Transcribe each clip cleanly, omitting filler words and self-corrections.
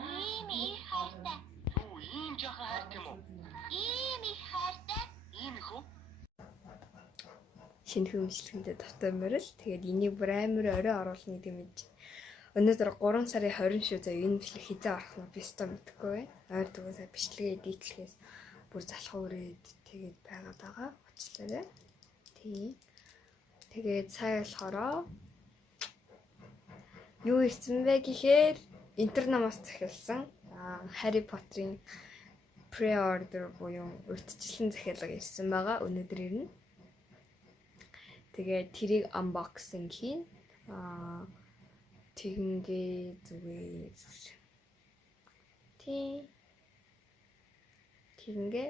Ийм их хайртай. Юу ийм жоохон хайртай юм уу? Ийм их хайртай. Ийм их үү? Шинэ хөмжлөгэндээ дотооморл. Тэгээд энийг бүр амар орой оруулна гэдэг мэдэж. Өнөөдөр 3 сарын 20 шүү. За энэ бичлэг хизээ орох нь би өстой мэдэхгүй байна. Ойр дугасаа бичлэгээ дийтлэхээс бүр залах өрөөд тэгээд байгаад байгаа. Уцлаарай. Тийм. Тэгээд цаа болохороо юу ирсэн бэ гэхээр интернамаас захиалсан Harry Potter-ийн pre-order буюу урьдчилан захиалга ирсэн байгаа. Өнөөдөр ирнэ. Тэгээд тэрийг unboxing хийн. Тэгингээ зүгээр. Тэгингээ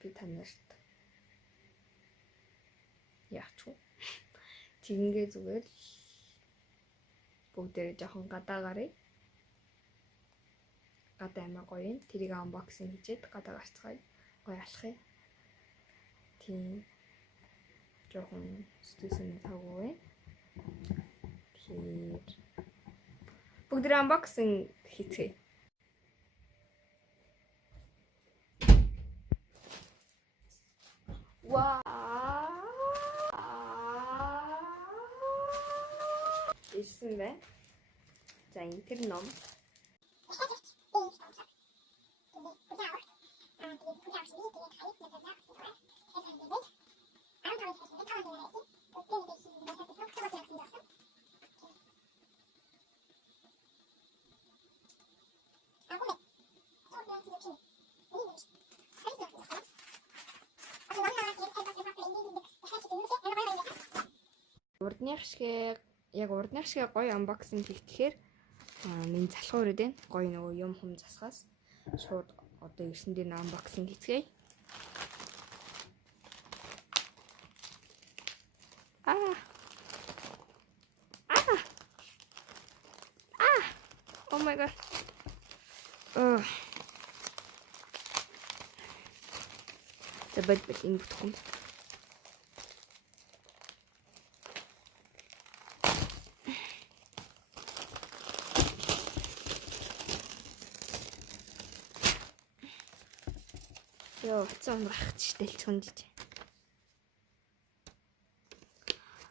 би танарт яач вэ? Тэгингээ зүгээр бүгдээрээ жоохон гадаагарыг гадаа амаа гоё юм. Тэрийг unboxing хийчихэд гадаа гарцгаая. Гоё алхах юм. Тийм. Жоохон стесэн таагүй. Тэгэхээр бүгдээ unboxing хийцгээе. Вау! Ирсэн бэ? За энэ тэр ном. Урдных шиг гоё unboxing хийхээр миний залхуу өрөөд байна. Гоё нөгөө юм хүм засгаас шууд одоо ирсэн дээр unboxing хийцгээе. Oh my god. Забад энэ бүтгэн. Йоо, цаан багч дэлчгэн диж.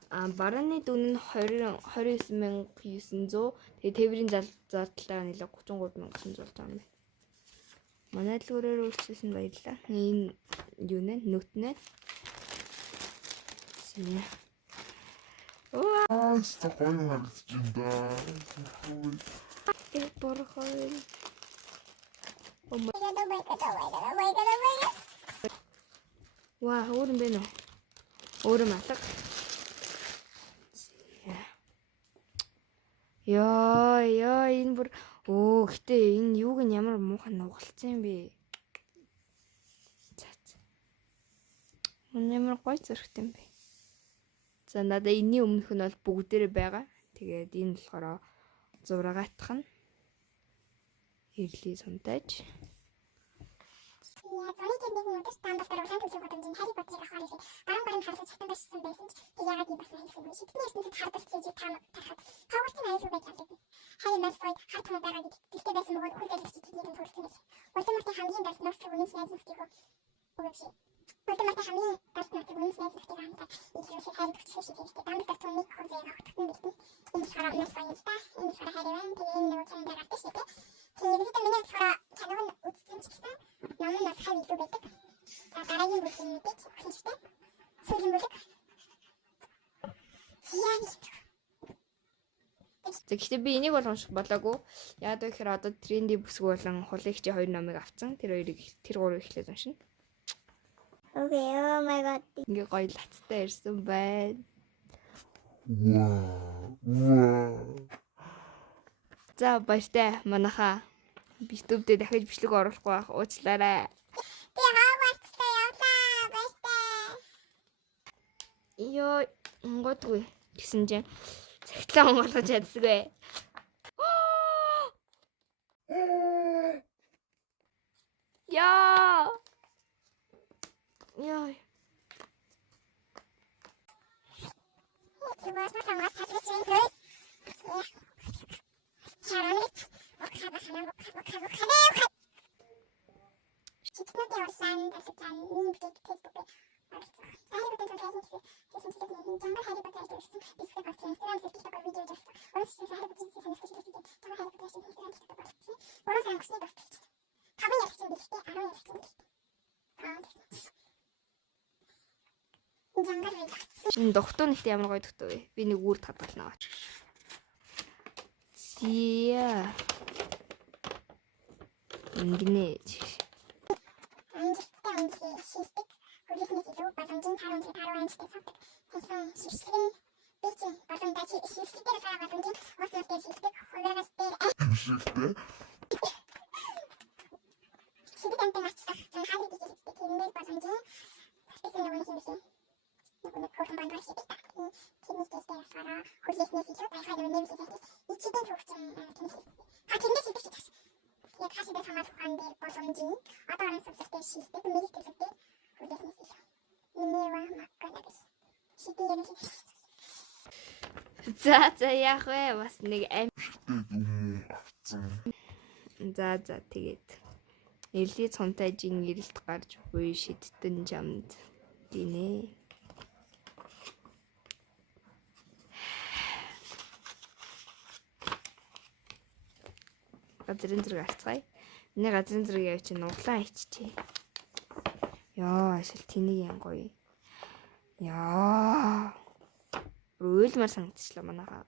Барааны дүн нь 29900. Тэгээ тээврийн зардалтай нэлээ 33900 байгаа юм байна. Манай дэлгүүрээр үйлчлсэн баярлалаа. Энэ юу нэ? Нүт нэ? Синя. Стокгой харагдчихда. Борхой. Ваа, өөр юм бэ нөө? Өөр юм алга. Яа, энэ бүр гэтээ энэ юуг нь ямар муухай нугалцсан юм бэ? Ямар гоё зөрхтэй юм бэ? За надаа энэний өмнөх нь бол бүгдээрээ байгаа. Тэгээд энэ болохоор зураагаатах нь ирлий сунтаж. Гэхдээ би энийг бол унших болоогүй. Яагаад вэ гэхээр одоо тренди бүсгүй болон хулигчийн 2 номыг авцсан. Тэр 3-ыг эхлээд уншина. Okay, oh my god. Ингээ гоё лацтай ирсэн байна. За баяртай манайхаа YouTube дээр дахиж бичлэг оруулахгүй байх уучлаарай. Би Хогвартстай явлаа. Баяртай. Йоо, онгодгүй гэсэн чинь цагтлаа онгоолгож чадсгүй. Яа. Энэ дохтуу нэгт ямар гоё дохтуу вэ? Би нэг үүр татгалнаа. Зия. Ингэнэ. Хэмшигтэй. За яах вэ? Бас нэг Хэмшигтэй дүм авцсан. За тэгээд эрли цонтой жин эрэлт гарч буй шидтэн жамд динэ. Газрын зэрэг арцгаая. Миний газрын зэрэг яв чи нуглаа иччихье. Яа, ашил тэнийг юм гоё. Яа. Уйлмар санагдчихлаа манайхаа.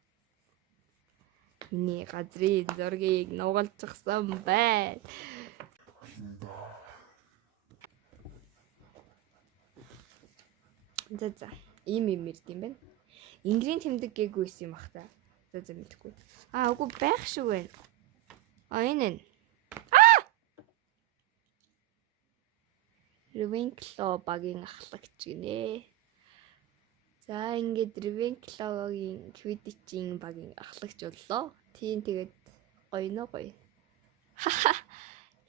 Миний газрын зургийг нугалчихсан байна. За. Ийм ирд юм байна. Ингрийн тэмдэг гээгүйсэн юм бах та. За мэдхгүй. Үгүй байх шүү байна. Энэ. Ravenclaw багийн ахлагч гинэ. За ингээд Ravenclaw-гийн Quidditch-ийн багийн ахлагч боллоо. Тийм тэгээд гоё нөө гоё.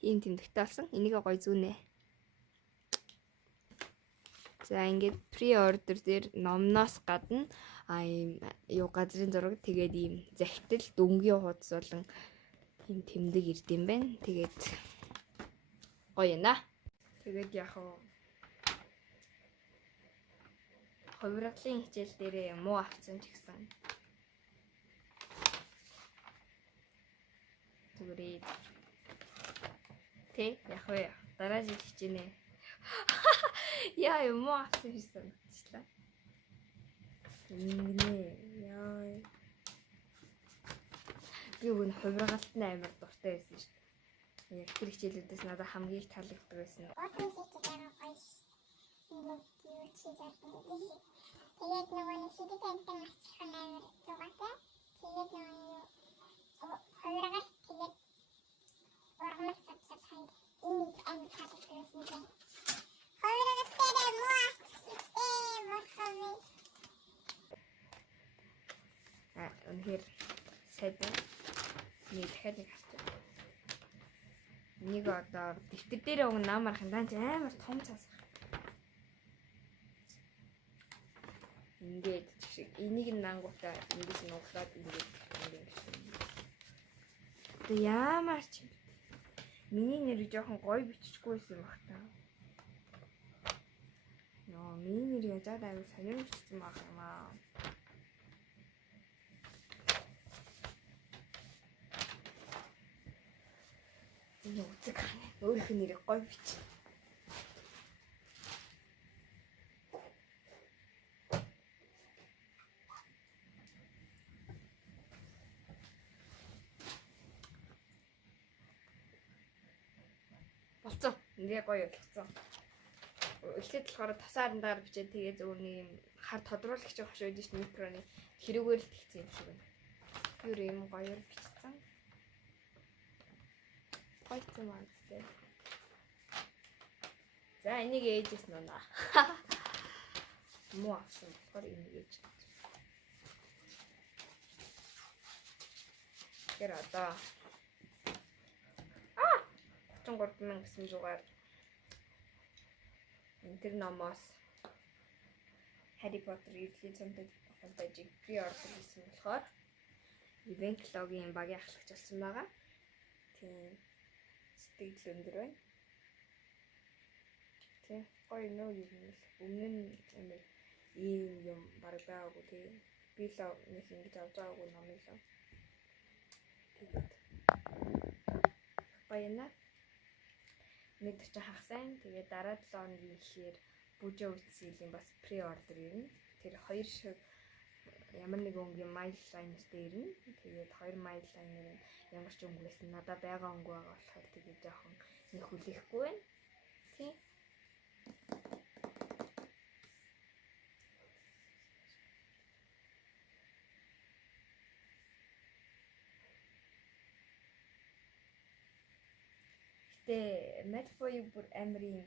Ийм тэмдэгтэй болсон. Энийг гоё зүүнэ. За ингээд pre-order дээр номноос гадна ийм юу газрын зураг тэгээд ийм захидал дөнгөгийн хуудас болон ийм тэмдэг ирд юм байна. Тэгээд гоё наа. Тэгээд яг хувиргалын хичээл дээрээ муу авсан ч гэсэн зүгээрээ тэг яг вэ дараа жил хичээнэ. Яа юм муу авсан биш санагчлаа. Ингэнэ яа. Би өгн хувиргалт нь амар дуртай байсан шүү дээ. Яг тэр хичээлүүдээс надад хамгийн их таалагддаг байсан. Тэгээд нөгөө нэг сэтгүүлтэй марцсан амар зугаатай. Тэгээд нөгөө хоёроор тэгээд ургамал сацсан. Энэ амар таалагдсан юм. Хоёроор тэгээд муу Үнэхээр сайд байна. Нэг дахиад нэг авчих. Нэг одоо дэвтэр дээр өгн нам арах юм даанч амар том цаас. Ингээд шиг энийг нангуудаа ингэж нуглаад ингэж юм шиг. Тэ яамаар ч миний нэр жоохон гоё биччихгүйсэн баг та. Нөө миний нэр яжаад аяг сонирхчихсан баг юм аа. Энэ үзэг хана өөрийнх нь нэрийг гоё бич. Болцсон. Нэрээ гоё болцсон. Эхлээд болохоор тасаар дагаар бичээд тэгээ зөв нэг юм хар тодруулагч байх шүү дээ микроны хэрэгээр л тэгсэн юм шиг байна. Юу юм гоёор бичсэн. Гойцсон маань зү. За энийг ээжээс нуна. Муу авсан болохоор энийг ээж. Тэр одоо 33,900-аар Тэр номоос Harry Potter эзлэх цомтой фантазиг pre-order хийсэн болохоор Ravenclaw-гийн багийн ахлагч болсон байгаа. Тийм сэтгэл өндөр байна. Тийм гоё нөө юм л өмнө нь амар ийм юм баг байгаагүй тийм би л нэг ингэж авч байгаагүй ном л. Тэгээд гоё нэ. Нэг ч хагасан. Тэгээд дараа 7 хоногийн ихээр бүжээ үтсэлийн бас pre-order ирнэ. Тэр хоёр шиг ямар нэг өнгийн Milelines дээр нь тэгээд хоёр Milelines ямар ч өнгө байсан надад байгаа өнгө байгаа болохоор тэгээд жоохон нэг хүлээхгүй байна. Тийм. Гэтэ Malfoy бүр амрын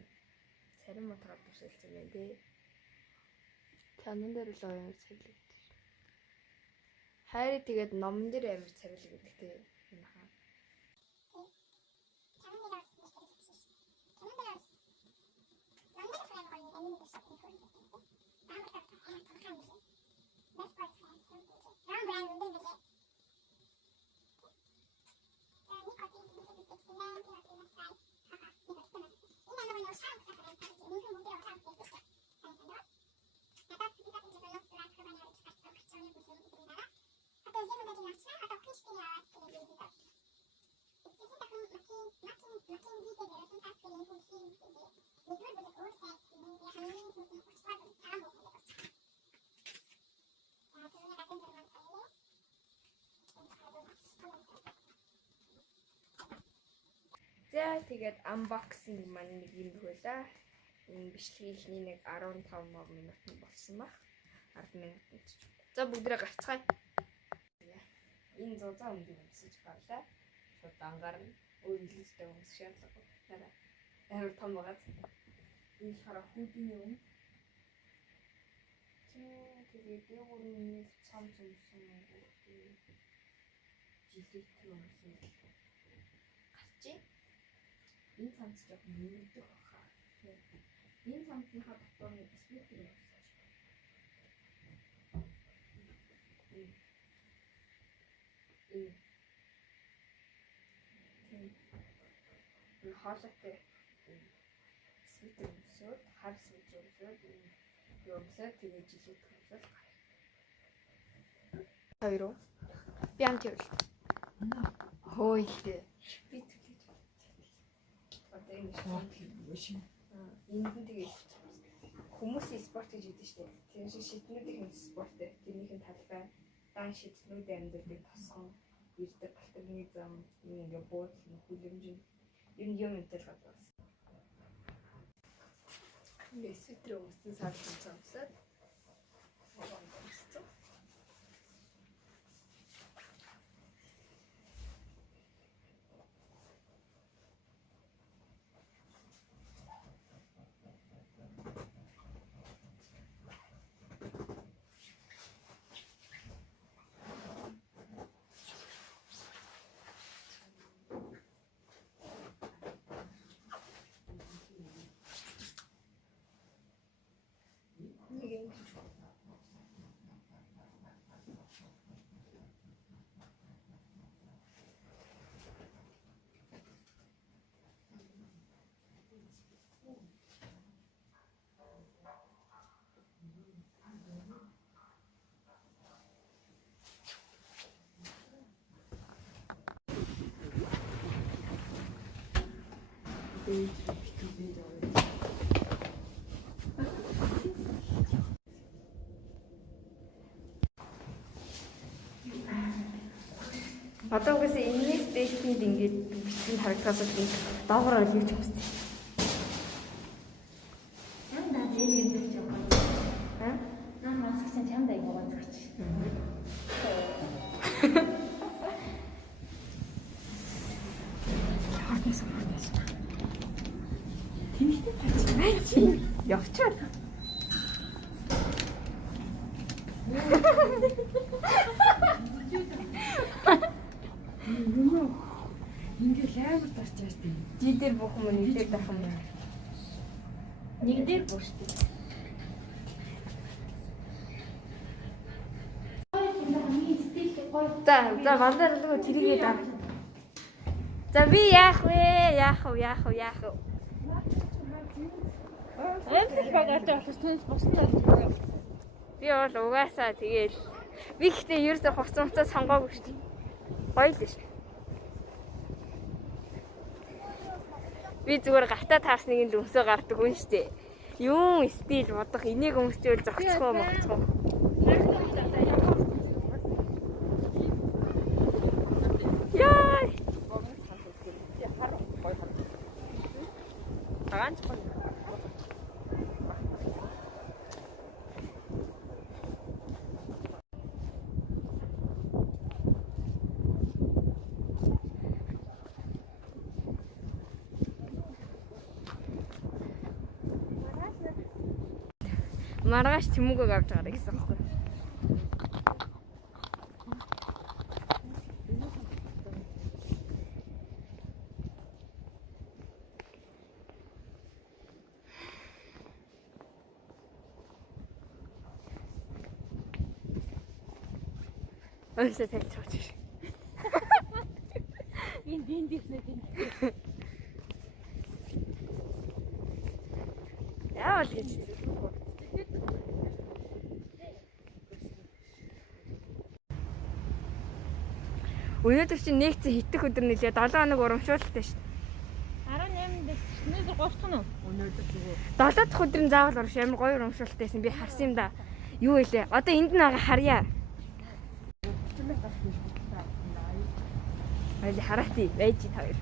царим утгаар дүрсэлсэн байна тий. Канон дээр л оюун цэглэг. Хайр тэгээд номон дээр амир царилэг гэдэг тий. Энэ хаа. За тэгээд unboxing маань нэг юм байлаа. Энэ бичлэгийн ихний нэг 15 минут болсон баг. 10 минут ч. За бүгдээ гарцгаая. Энэ зузаан өмдөг өмсөж гарлаа. Шууд ангарна. Өөрөлдөлтэй өмсөх шаардлагагүй. Хараа. Амар том байгаа. Энэ хараа хүүдийн юм. Тэгээд дээгүүрийн цам цумсан жилийн өмсөн. Гарчээ. Энэ цамц яг нэмэгдэх баха. Энэ цамцынхаа дотор нэг спектр юм. Энэ хоолойтой спектр өмсөд, хар спектр өмсөд, юмсаа тэгээд жилийн өмсөд гарна. Хоёроо. Би амтэр. Хөөе. Би энэ тэгээд хүмүүсийн спорт гэж хэлдэг шүү дээ. Тэр шиг шиднүүдийн спорттэй. Тэрнийхэн талбай, дан шиднүүд амьдралыг тосгон, ирдэг балтгийн зам, ингээ буудлын хүлэмж юм энтэй л газар. Ингээ свитер өмсөн сарсан цамсаад. Одоо угсаа энэний стейшнд ингээд бичсэн харагдахаас нь доогоор хийвч юмстай. Наа дээр юм гэж байгаа. Наа маск чинь чамд аяг байгаа зүгч. Хартнаас. Тэнхтэй таач. Явчаа. Ингээд амар тасч яастай. Жидэр бүх юм нийлээд байх юм байна. Нэг дээр бүр шүү дээ. За бандаар нөгөө тэрийгээ дар. За би яах вэ? Яах вэ? Эмсэл багаатай болохос түнс босноо болчихсон. Би бол угаасаа тэгээл би ихтэй ерөөсө хуцамцаа сонгоогүй шүү дээ. Гоё л шүү. Би зүгээр гартаа таарсныг л өмсөө гардаг хүн шүү дээ. Юун стил бодох энийг өмсчөөл зогцох уу могцох уу. Яа. Таганч гоо. Маргааш тэмүүгөө авч гараа гэсэн юм. Önce tek çocuk. Ya öyle geçti. Өнөөдөр чинь нэгцэн хитэх өдөр нэлээ 7 хоног урамшуулалтай шүү дээ. 18-нд шинээр 3 дахь нь өнөөдөр зүгээр. 7 дахь өдрийн заавал урамш амар гоё урамшуулалтайсэн би харсан юм да. Юу вэ? Одоо энд нь байгаа харьяа. Али хараати байж та хоёр.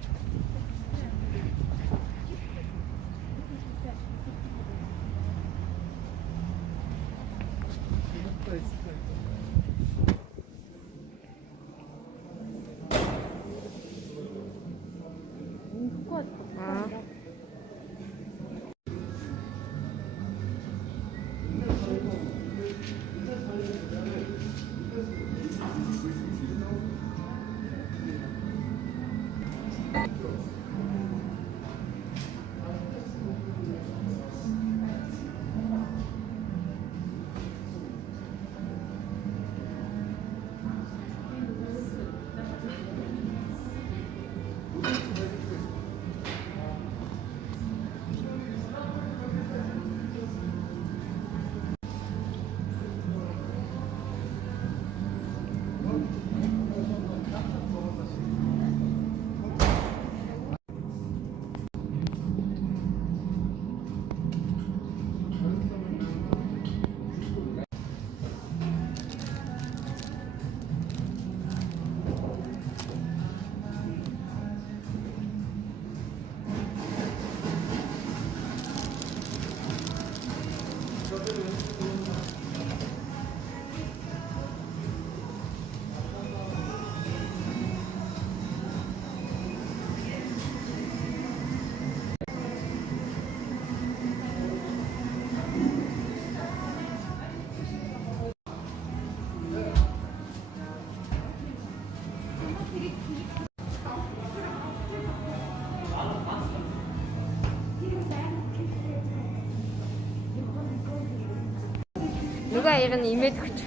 Нөгөө аяг нь имээд өгч.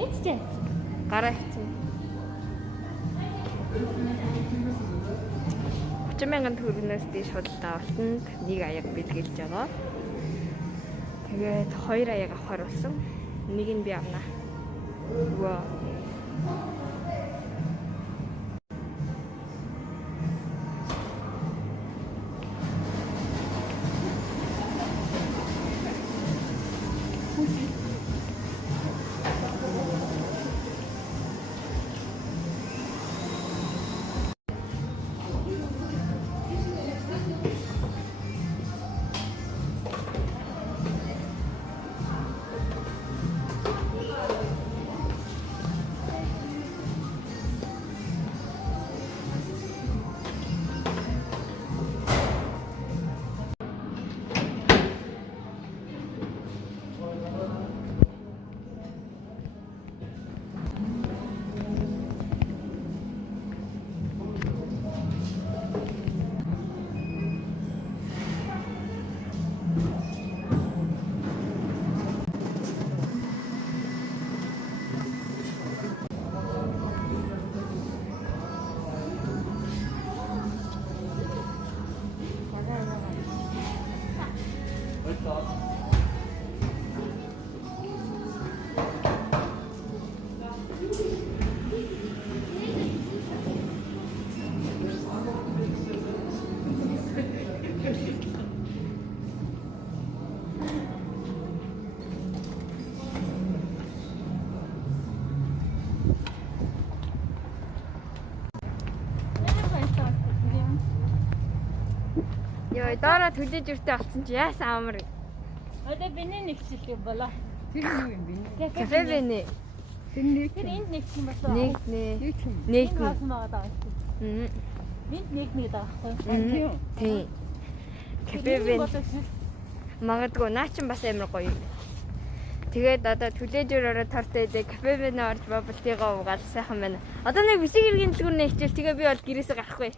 Эцтэй. Гараа хийсэн. 30,000 төгрөгнөөс дээш худалдаа авалтанд нэг аяг бэлгэлж байгаа. Тэгээд 2 аяг авахар болсон. Нэг нь би авнаа. Вау. Ой доороо төлөөж өртөө авсан чи яасан амар. Одоо биний нэгчлэл юм болоо. Тэр юу юм бэ? Кафе бэнэ. Тэр нэг Тэр энд нэгсэн болоо. Нэг нэ. Нэг Нэг. хаас магаад байгаа. Энд нэг байгаа байхгүй. Тийм. Кафе бэн. Магадгүй наа чин бас амар гоё юм. Тэгээд одоо төлөөж өрөөрөө тартай дэ кафе бэнэ орж бабалтыгаа уугаад сайхан байна. Одоо нэг бишиг иргэн дэлгүүр нэ хичээл тэгээ би бол гэрээсээ гарахгүй.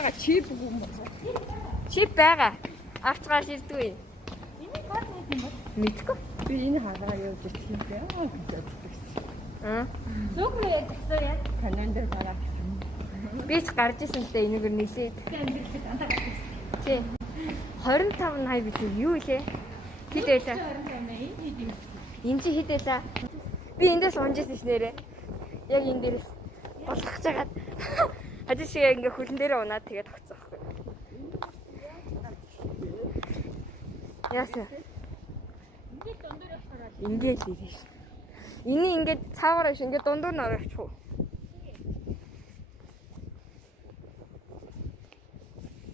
яга чип юм бол. Чип байгаа. Авчгаа шилдэггүй. Энийг бод нэг юм бол. Мэдгүй. Би энэ хагаа явж ирсэн юм байна. Аа. Зүг рүү яг гэсэн яа. Танан дээр гараа. Би ч гарч исэн л дээ энэгээр нилээд. Амьдрэх дандаа гардаг. Тий. 25 80 бит юу илээ? Хэд байлаа? Энд чи хэд байлаа? Би эндээс унж ирсэн ш нэрээ. Яг энэ дээрээс болгох жагаад. Хажуу шиг ингээ хөлн дээрээ унаад тэгээд тогтсон байхгүй. Яасан? Ингээд л ийш. Энийг ингээд цаагаар ш ингээд дундуур нь ороочих уу?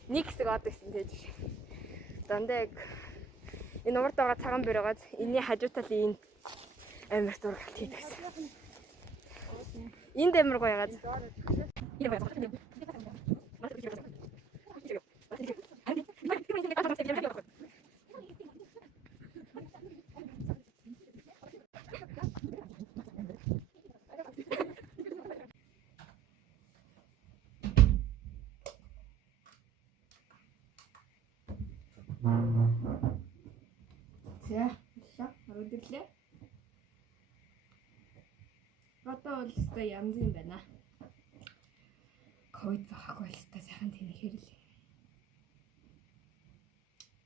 Нэг хэсэг од гэсэн тэгж. Дандаа яг энэ урд байгаа цагаан бөрөөгээд энэний хажуу талын амар зургалт хийдэг гэсэн. Энд амар гоё ягаад. За, ороод ирлээ. Одоо бол өстой янз юм байна. Ковид баггүй л өстой сайхан тэнэхэр л.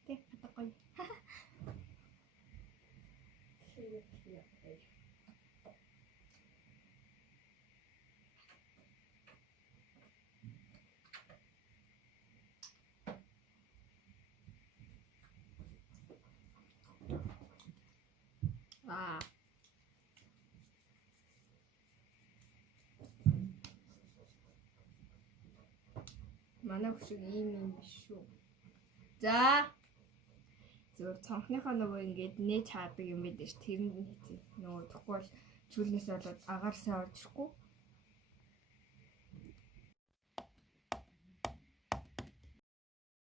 Тэ, одоо гоё. Аа. Манай хөшиг ийм юм биш шүү. За. Зөв цонхныхоо нөгөө ингээд нээж хаадаг юм байдаг ш. Тэрэнд хийцээ. Нөгөө тэгэхгүй бол чүүлнээс болоод агаарсаа орж ирэхгүй.